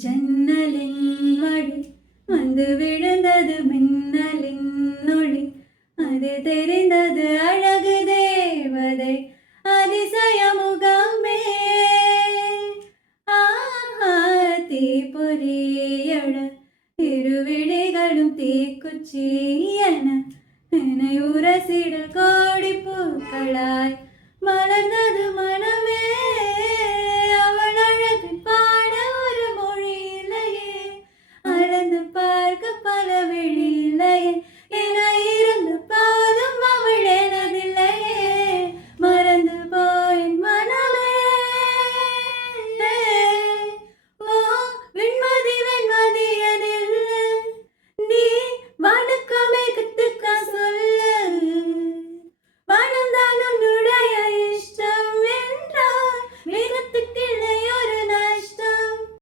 ஜன்னலின் வழி வந்து விழுந்தது மின்னலின் ஒளி. அது தெரிந்தது அழகு தேவதை அதிசய முகமே. ஆஹா தீப்பொறியழ இருவிழிகளும் தீக்குச்சி என என்னை உரசிட கோடி பூக்களாய் மலர்ந்தது மனமே. அவள் அழகு பாட